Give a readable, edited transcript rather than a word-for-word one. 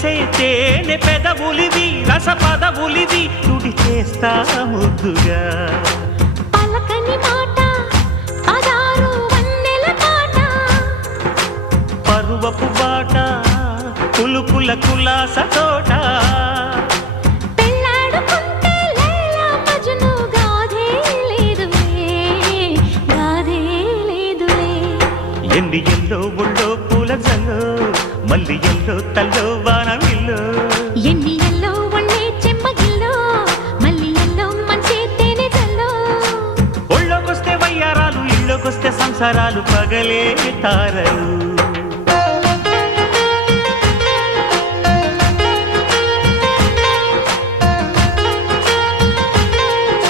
మెరిసే తేనె పెదవులివి రస పదవులివి తుడి చేస్తా ముద్దుగా పలకని మాట పదారు వన్నెల పాట పరువపు బాట కులుకుల కులాస తోట పెళ్ళాడుకుంటే లైలా మజ్ను గాథే లేదులే ఎన్ని ఎల్లో ఒళ్ళో పూల జల్లో మల్లి ఎల్లో తల్లో వానవిల్లో ఎన్ని ఎల్లో ఒళ్ళే చెమ్మగిల్లో మల్లి ఎల్లో మంచి తేనె జల్లో ఒళ్ళోకొస్తే వయ్యారాలు ఇళ్ళోకొస్తే సంసారాలు పగలే తారలు